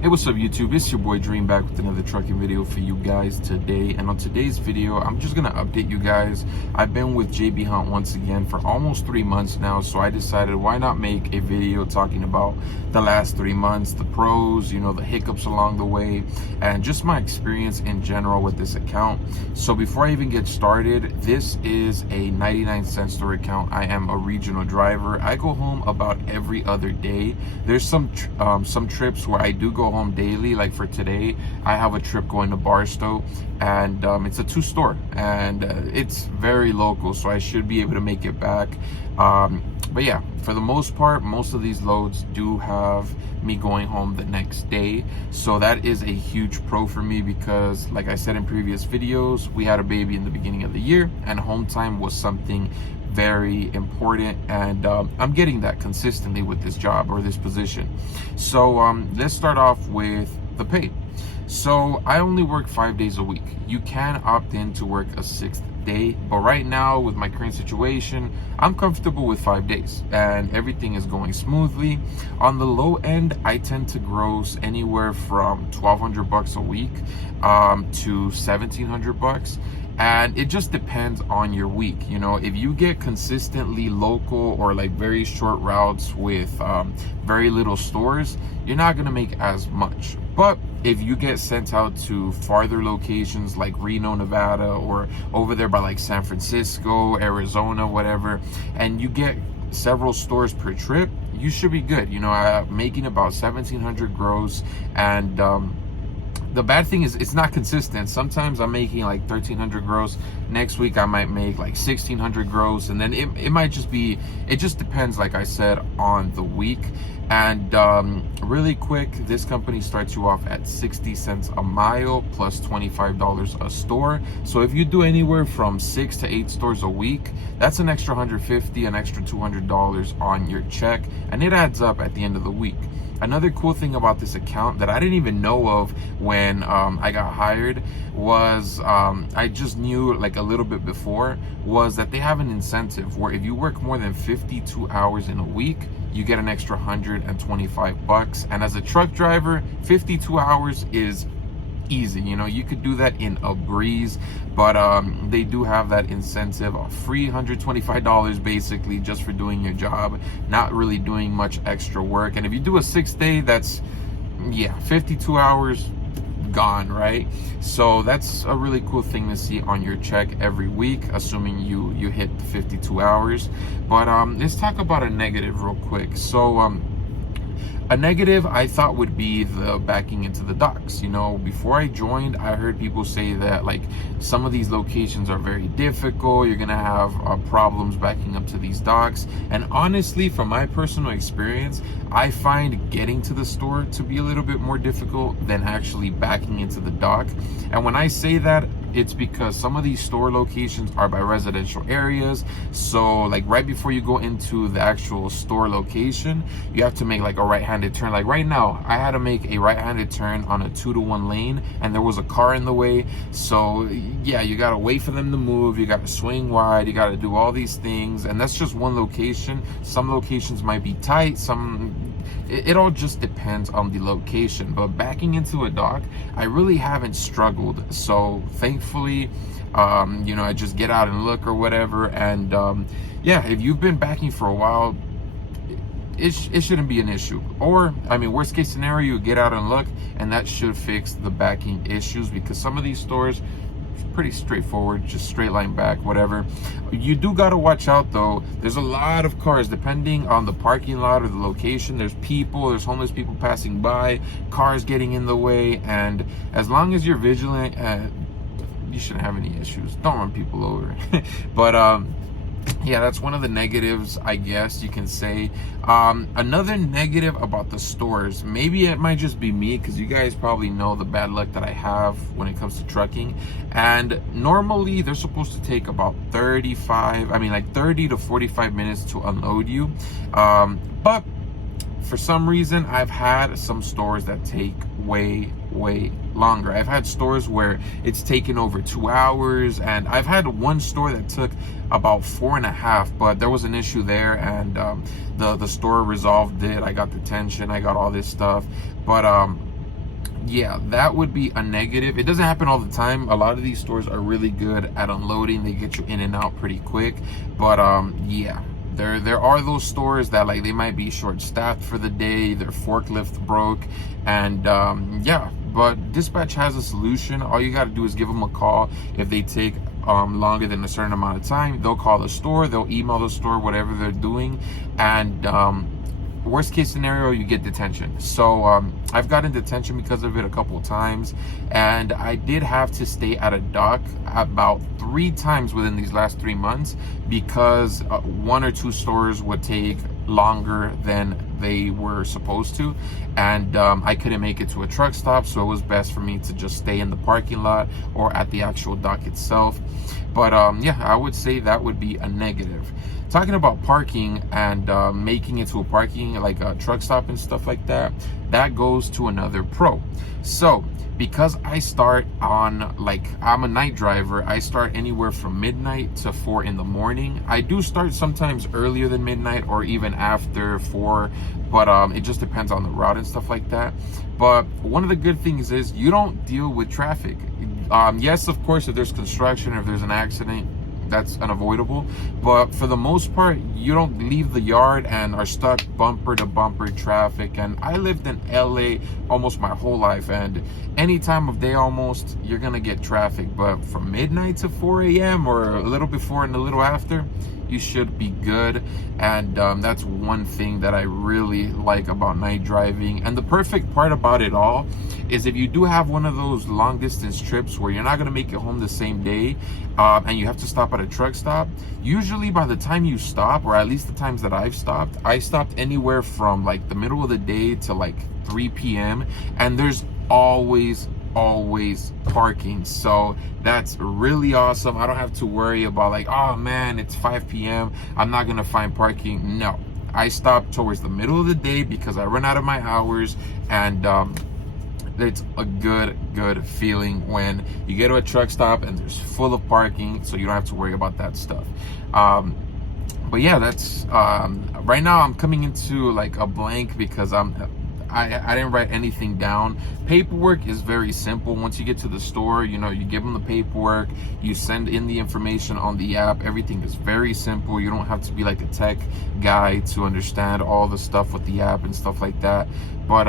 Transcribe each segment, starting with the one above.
Hey, what's up YouTube? It's your boy Dream back with another trucking video for you guys today. And on today's video, I'm just gonna update you guys. I've been with JB Hunt once again for almost 3 months now, so I decided why not make a video talking about the last 3 months, the pros, the hiccups along the way, and just my experience in general with this account. So before I even get started, this is a 99-cent store account. I am a regional driver. I go home about every other day. There's some trips where I do go home daily. Like for today, I have a trip going to Barstow, and it's a 2-store, and it's very local, so I should be able to make it back. But yeah, for the most part, most of these loads do have me going home the next day, so that is a huge pro for me because, like I said in previous videos, we had a baby in the beginning of the year, and home time was something very important, and I'm getting that consistently with this job or this position. So let's start off with the pay. So I only work 5 days a week. You can opt in to work a 6th day, but right now with my current situation, I'm comfortable with 5 days and everything is going smoothly. On the low end, I tend to gross anywhere from $1,200 a week to $1,700. And it just depends on your week. If you get consistently local or like very short routes with very little stores, you're not gonna make as much. But if you get sent out to farther locations like Reno, Nevada, or over there by like San Francisco, Arizona, whatever, and you get several stores per trip, you should be good. Making about 1,700 gross, and the bad thing is it's not consistent. Sometimes I'm making like 1,300 gross. Next week I might make like 1,600 gross, and then it might just be, it just depends, like I said, on the week. And really quick, this company starts you off at 60 cents a mile plus $25 a store. So if you do anywhere from 6 to 8 stores a week, that's an extra $150, an extra $200 on your check, and it adds up at the end of the week. Another cool thing about this account that I didn't even know of when I got hired was, I just knew like a little bit before, was that they have an incentive where if you work more than 52 hours in a week, you get an extra $125. And as a truck driver, 52 hours is easy. You could do that in a breeze, but they do have that incentive, a free $125 basically just for doing your job, not really doing much extra work. And if you do a 6th day, that's 52 hours gone, right? So that's a really cool thing to see on your check every week, assuming you hit 52 hours. But let's talk about a negative real quick. So a negative I thought would be the backing into the docks. Before I joined, I heard people say that like some of these locations are very difficult. You're gonna have problems backing up to these docks. And honestly, from my personal experience, I find getting to the store to be a little bit more difficult than actually backing into the dock. And when I say that, it's because some of these store locations are by residential areas. So like right before you go into the actual store location, you have to make like a right-handed turn. Like right now, I had to make a right-handed turn on a 2-to-1 lane, and there was a car in the way. So yeah, you gotta wait for them to move, you gotta swing wide, you gotta do all these things, and that's just one location. Some locations might be tight, it all just depends on the location. But backing into a dock, I really haven't struggled. So thankfully, I just get out and look or whatever. And yeah, if you've been backing for a while, it shouldn't be an issue. Or, worst case scenario, you get out and look, and that should fix the backing issues, because some of these stores, pretty straightforward, just straight line back, whatever. You do got to watch out though. There's a lot of cars depending on the parking lot or the location. There's homeless people passing by, cars getting in the way, and as long as you're vigilant, you shouldn't have any issues. Don't run people over. But yeah, that's one of the negatives, I guess you can say. Another negative about the stores, maybe it might just be me, because you guys probably know the bad luck that I have when it comes to trucking. And normally they're supposed to take about 30 to 45 minutes to unload you. But for some reason, I've had some stores that take way longer. I've had stores where it's taken over 2 hours, and I've had one store that took about 4.5, but there was an issue there, and the store resolved it. I got detention, I got all this stuff, but yeah, that would be a negative. It doesn't happen all the time. A lot of these stores are really good at unloading. They get you in and out pretty quick. But yeah, there are those stores that, like, they might be short staffed for the day, their forklift broke, and yeah, but dispatch has a solution. All you got to do is give them a call. If they take longer than a certain amount of time, they'll call the store, they'll email the store, whatever they're doing, and worst case scenario, you get detention. So I've gotten detention because of it a couple of times, and I did have to stay at a dock about 3 times within these last 3 months because 1 or 2 stores would take longer than they were supposed to, and I couldn't make it to a truck stop, so it was best for me to just stay in the parking lot or at the actual dock itself. But yeah, I would say that would be a negative. Talking about parking and making it to a parking, like a truck stop and stuff like that, that goes to another pro. So because I start on, like, I'm a night driver, I start anywhere from midnight to 4 in the morning. I do start sometimes earlier than midnight or even after 4, but it just depends on the route and stuff like that. But one of the good things is you don't deal with traffic. Yes, of course, if there's construction or if there's an accident, that's unavoidable, but for the most part, you don't leave the yard and are stuck bumper to bumper traffic. And I lived in LA almost my whole life, and any time of day almost, you're gonna get traffic. But from midnight to 4 a.m. or a little before and a little after, you should be good. And that's one thing that I really like about night driving. And the perfect part about it all is if you do have one of those long distance trips where you're not gonna make it home the same day, and you have to stop at a truck stop, usually by the time you stop, or at least the times that I stopped anywhere from like the middle of the day to like 3 p.m. and there's always parking. So that's really awesome. I don't have to worry about like, oh man, it's 5 p.m. I'm not gonna find parking. No, I stop towards the middle of the day because I run out of my hours, and it's a good feeling when you get to a truck stop and there's full of parking, so you don't have to worry about that stuff. But yeah, that's right now I'm coming into like a blank because I didn't write anything down. Paperwork is very simple. Once you get to the store, you know, you give them the paperwork, you send in the information on the app. Everything is very simple. You don't have to be like a tech guy to understand all the stuff with the app and stuff like that. But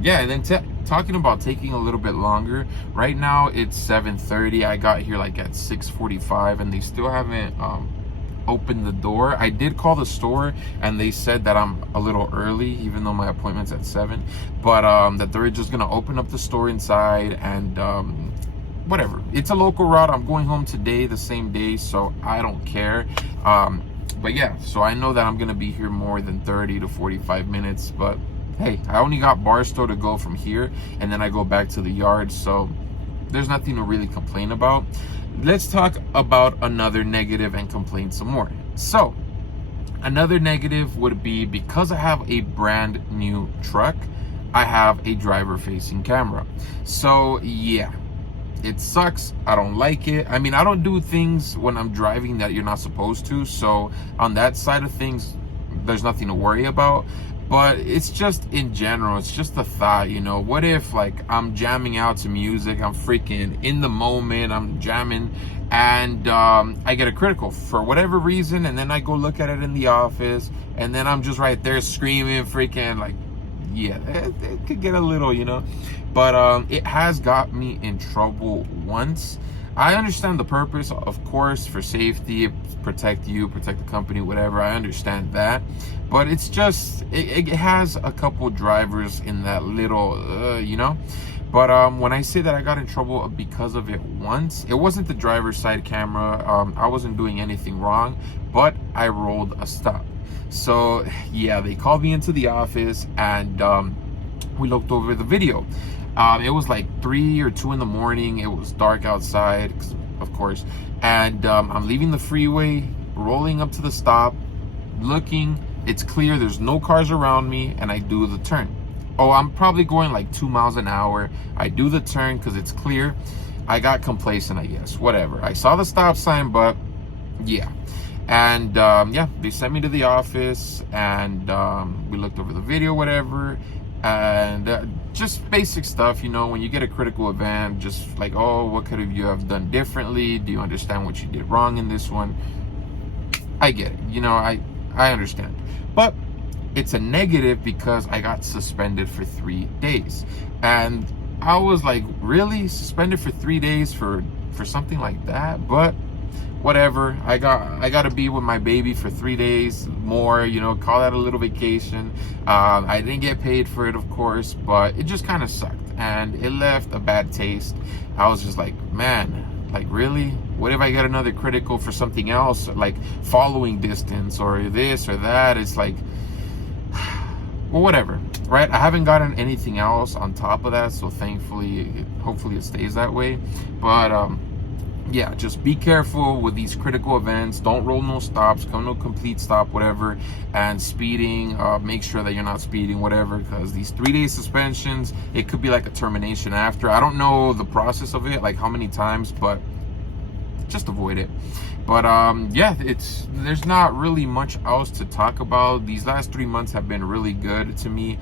yeah, and then talking about taking a little bit longer, right now it's 7:30. I got here like at 6:45 and they still haven't open the door. I did call the store and they said that I'm a little early, even though my appointment's at 7, but that they're just gonna open up the store inside, and whatever. It's a local route. I'm going home today, the same day, so I don't care. But yeah, so I know that I'm gonna be here more than 30 to 45 minutes, but hey, I only got Barstow to go from here, and then I go back to the yard, so there's nothing to really complain about. Let's talk about another negative and complain some more. So another negative would be, because I have a brand new truck, I have a driver facing camera. So yeah, it sucks. I don't like it. I mean, I don't do things when I'm driving that you're not supposed to, so on that side of things, there's nothing to worry about. But it's just in general, it's just the thought, you know, what if like I'm jamming out to music, I'm freaking in the moment, I'm jamming, and I get a critical for whatever reason, and then I go look at it in the office, and then I'm just right there screaming, freaking, like, yeah, it could get a little, you know. But it has got me in trouble once. I understand the purpose, of course, for safety, protect you, protect the company, whatever. I understand that, but it's just it has a couple drivers in that little, you know. But when I say that I got in trouble because of it once, it wasn't the driver's side camera. I wasn't doing anything wrong, but I rolled a stop. So yeah, they called me into the office, and we looked over the video. It was like 3 or 2 in the morning. It was dark outside, of course. And I'm leaving the freeway, rolling up to the stop, looking. It's clear. There's no cars around me, and I do the turn. Oh, I'm probably going like 2 miles an hour. I do the turn because it's clear. I got complacent, I guess. Whatever. I saw the stop sign, but yeah. And yeah, they sent me to the office, and we looked over the video, whatever. And just basic stuff, you know, when you get a critical event, just like, oh, what could you have done differently? Do you understand what you did wrong in this one? I get it, you know, I understand. But it's a negative because I got suspended for 3 days. And I was like, really? Suspended for 3 days for something like that? But whatever, I got to be with my baby for 3 days more, you know, call that a little vacation. I didn't get paid for it, of course, but it just kind of sucked and it left a bad taste. I was just like, man, like, really? What if I get another critical for something else, like following distance or this or that? It's like, well, whatever, right? I haven't gotten anything else on top of that, so thankfully, hopefully it stays that way. But yeah, just be careful with these critical events. Don't roll no stops, come to a complete stop, whatever. And speeding, make sure that you're not speeding, whatever, because these 3-day suspensions, it could be like a termination after. I don't know the process of it, like how many times, but just avoid it. But yeah, there's not really much else to talk about. These last 3 months have been really good to me.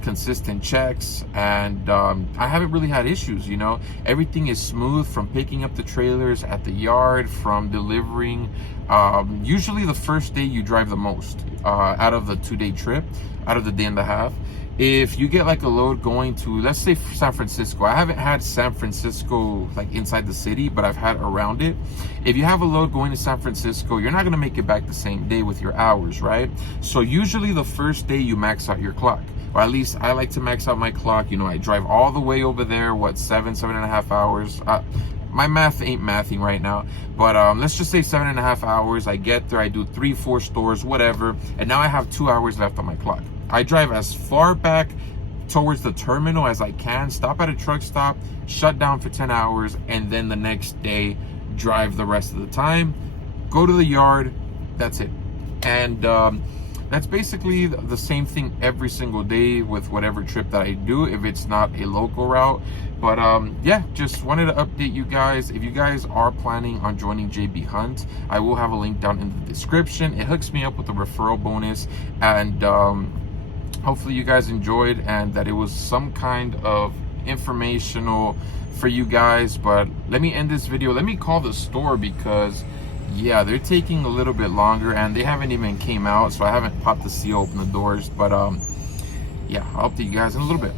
Consistent checks, and I haven't really had issues, you know. Everything is smooth, from picking up the trailers at the yard, from delivering. Usually the first day you drive the most out of the 2-day trip, out of the day and a half. If you get like a load going to, let's say, San Francisco, I haven't had San Francisco like inside the city, but I've had around it. If you have a load going to San Francisco, you're not going to make it back the same day with your hours, right? So usually the first day you max out your clock, or at least I like to max out my clock. You know, I drive all the way over there, what, 7.5 hours. My math ain't mathing right now, but let's just say 7.5 hours. I get there, I do 3-4 stores, whatever, and now I have 2 hours left on my clock. I drive as far back towards the terminal as I can, stop at a truck stop, shut down for 10 hours, and then the next day drive the rest of the time, go to the yard. That's it. And that's basically the same thing every single day with whatever trip that I do, if it's not a local route. But yeah, just wanted to update you guys. If you guys are planning on joining JB Hunt, I will have a link down in the description. It hooks me up with a referral bonus, and hopefully you guys enjoyed and that it was some kind of informational for you guys. But let me end this video. Let me call the store, because yeah, they're taking a little bit longer and they haven't even came out, so I haven't popped the seal, open the doors. But yeah, I'll update you guys in a little bit.